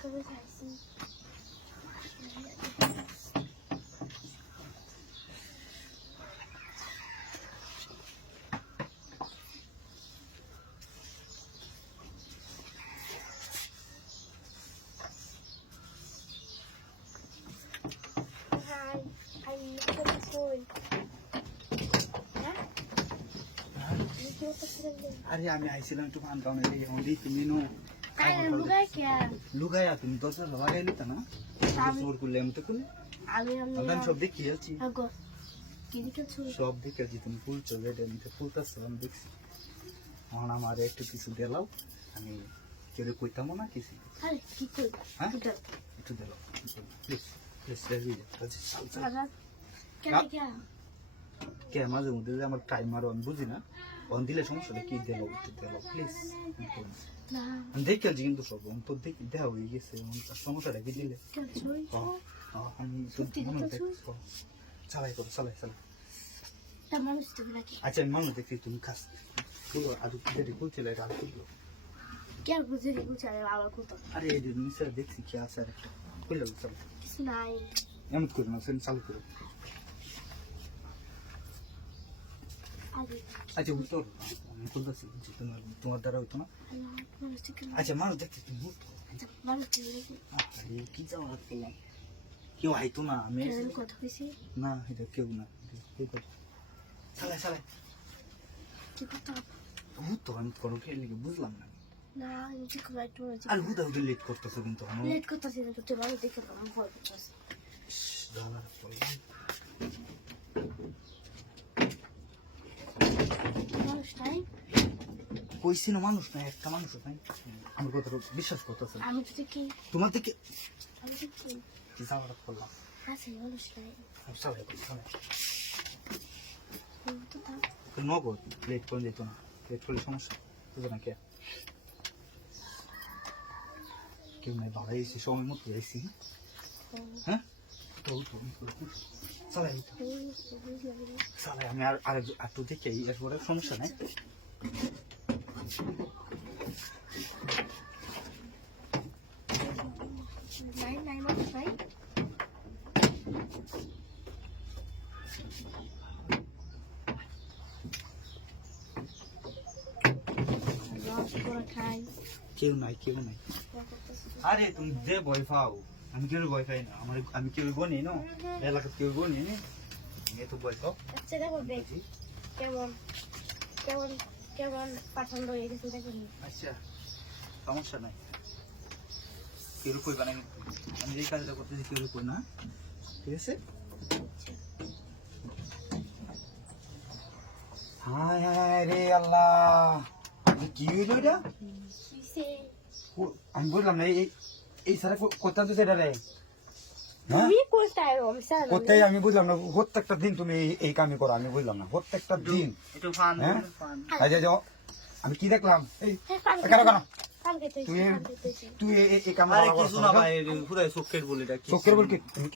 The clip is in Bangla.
কবে খাইছি Hi, I'm not going আরে আমি আইছিলাম একটু ফান কারণে এখন দিই তুমি লুগাইয়া তুমি দরজা লাগাই নিতে না? জোর করলে আমি তো করলে আমি সব দেখি আছি। আগো কি দিকে ছুরি সব দেখে আছি তুমি ফুল চলে নিতে ফুলতেছো আমি দেখছি। এখন আমার একটু কিছু দিলাও আমি কেউ কইতামও না কিছু। হ্যাঁ? একটু দিলাও প্লিজ প্লিজ দাদা কে মাঝে মধ্যে আমার টাইম আরও আমি বুঝি না? অন দিলে সমস্যাটা কি দিলাও একটু দিলাও প্লিজ দেখে আছি কিন্তু সব তো দেখি দেওয়া হয়ে গেছে সমস্যাটা কি দিলে? আমি মনে দেখেছ? দেখছ চালাই করো চালাই চালাই। মানুষ আচ্ছা মনে দেখছি তুমি খাস খুলো আর যদি খুলছিলে এটা আর খুললো কে আর বুঝে আরে আবার কত আরে এই নিচে দেখছি কি আছে আর একটা। খুলে চালো কিছু নাই। এমন করে না চালু করো। আচ্ছা উত্তর তোমার তোমার দ্বারা হইতো না? আচ্ছা মানুষ দেখছি তুমি আচ্ছা কি যাওয়া কেউ আইতো না আমি কেন না এটা কেউ না। কি কথা হুতো আমি করো খেয়ে বুঝলাম না। আর হুদা হুদা লেট করতেছো কিন্তু লেট করতেছি না তো মানুষ দেখে ভয় করতেছি জ্বালা করলাম। মানুষ নাই কইছি না মানুষ নাই একটা মানুষ নাই। আমার কথা বিশ্বাস করতেছে না। আমি তো দেখি। তোমার দিকে আমি করলাম। মানুষ নাই। থাক নগদ। লেট করে যেত না। লেট করলে সমস্যা বুঝো না কে। কেউ নাই বাড়াই এসে সময় মতো এসেছি হ্যাঁ? তো তো চালাই চালাই আমি আর আর তো দেখে এরপরে সমস্যা নাই। কেউ নাই কেউ নাই। আরে তুমি যে ভয় পাও আমি কেউ ভয় পাই না। আমার আমি কেউ গনি না? এলাকার কেউ গনি নি? এত ভয় পাও? আচ্ছা দেখো কেমন? কেমন? কেমন পছন্দ হয়ে গেছে দেখুন আচ্ছা সমস্যা নাই। কেউ কইবা না। আমি যে কাজটা করতেছি কেউ কই না। ঠিক আছে? হায় হায় রে আল্লাহ। কি হইল এটা? আমি বুঝলাম না এই এই সারা কোথা তো সেটা রে? তুমি কোথায়? আমি কোথায়? আমি বুঝলাম না। প্রত্যেকটা দিন তুমি এই- এই কামই করো আমি বুঝলাম না। প্রত্যেকটা দিন। হ্যাঁ? আচ্ছা যাও। আমি কি দেখলাম? এই কেন কেন? তুই তুই এই- না ভাই পুরো বলিটা বল কি?